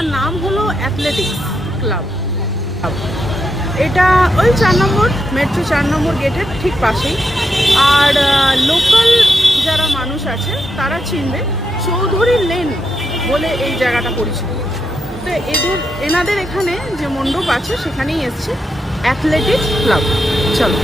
যার নাম হলো অ্যাথলেটিক্স ক্লাব। এটা ওই 4 নম্বর মেট্রো 4 নম্বর গেটের ঠিক পাশেই। আর লোকাল যারা মানুষ আছে তারা চিনবে, চৌধুরী লেন বলে এই জায়গাটা পরিচিত। তো এনাদের এখানে যে মণ্ডপ আছে সেখানেই এসছে অ্যাথলেটিক্স ক্লাব। চলো।